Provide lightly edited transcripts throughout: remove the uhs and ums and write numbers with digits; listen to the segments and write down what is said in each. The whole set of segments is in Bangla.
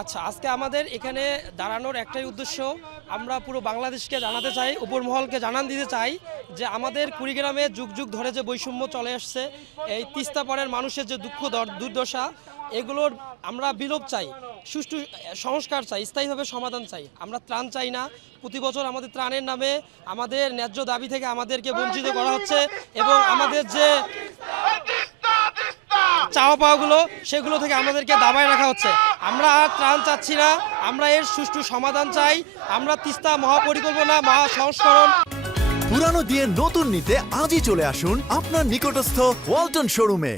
আচ্ছা, আজকে আমাদের এখানে দাঁড়ানোর একটাই উদ্দেশ্য, আমরা পুরো বাংলাদেশকে জানাতে চাই, উপরমহলকে জানান দিতে চাই যে আমাদের কুড়িগ্রামে যুগ যুগ ধরে যে বৈষম্য চলে আসছে, এই তিস্তা পাড়ের মানুষের যে দুঃখ দুর্দশা, এগুলোর আমরা বিলোপ চাই, সুষ্ঠু সংস্কার চাই, স্থায়ীভাবে সমাধান চাই। আমরা ত্রাণ চাই না। প্রতি বছর আমাদের ত্রাণের নামে আমাদের ন্যায্য দাবি থেকে আমাদেরকে বঞ্চিত করা হচ্ছে এবং আমাদের যে চাওয়া পাওয়াগুলো সেগুলো থেকে আমাদেরকে দাবায় রাখা হচ্ছে। আমরা আর ত্রাণ চাচ্ছি না, আমরা এর সুষ্ঠু সমাধান চাই। আমরা তিস্তা মহাপরিকল্পনা মহা সংস্করণ। পুরানো দিয়ে নতুন নিতে আজই চলে আসুন আপনার নিকটস্থ ওয়ালটন শোরুমে।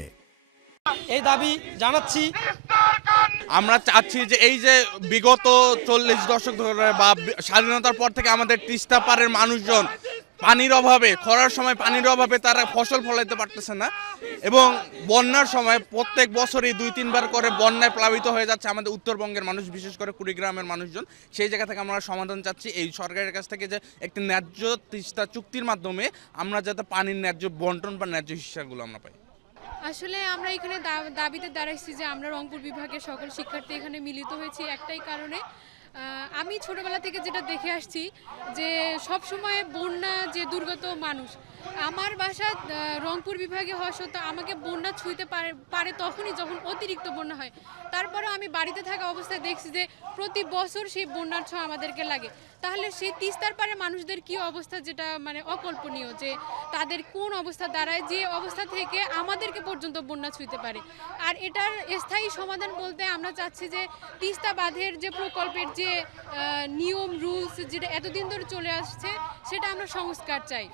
এই দাবি জানাচ্ছি। আমরা চাচ্ছি যে এই যে বিগত 40 দশক ধরে বা স্বাধীনতার পর থেকে আমাদের তিস্তা পাড়ের মানুষজন পানির অভাবে, খরার সময় পানির অভাবে তারা ফসল ফলাইতে পারতেছে না এবং বন্যার সময় প্রত্যেক বছরই 2-3 বার করে বন্যায় প্লাবিত হয়ে যাচ্ছে আমাদের উত্তরবঙ্গের মানুষ, বিশেষ করে কুড়িগ্রামের মানুষজন। সেই জায়গা থেকে আমরা সমাধান চাচ্ছি এই সরকারের কাছ থেকে যে একটি ন্যায্য তিস্তা চুক্তির মাধ্যমে আমরা যাতে পানির ন্যায্য বন্টন বা ন্যায্য হিস্সাগুলো আমরা পাই। আসলে আমরা এখানে দাবিতে দাঁড়াইছি যে আমরা রংপুর বিভাগের সকল শিক্ষার্থী এখানে মিলিত হয়েছি একটাই কারণে। আমি ছোটবেলা থেকে যেটা দেখে আসছি যে সব সময় বন্যা যে দুর্গত মানুষ, আমার বাসা রংপুর বিভাগে হওয়া সত্ত্বেও আমাকে বন্যা ছুঁইতে পারে তখনই যখন অতিরিক্ত বন্যা হয়। তারপরেও আমি বাড়িতে থাকা অবস্থায় দেখছি যে প্রতি বছর সেই বন্যার ছোঁয়া আমাদেরকে লাগে। তাহলে সেই তিস্তার পারে মানুষদের কি অবস্থা, যেটা মানে অকল্পনীয়, যে তাদের কোন অবস্থা দাঁড়ায় যে অবস্থা থেকে আমাদেরকে পর্যন্ত বন্যা ছুঁইতে পারে। আর এটার স্থায়ী সমাধান বলতে আমরা চাচ্ছি যে তিস্তা বাঁধের যে প্রকল্পের যে নিয়ম রুলস যেটা এতদিন ধরে চলে আসছে সেটা আমরা সংস্কার চাই।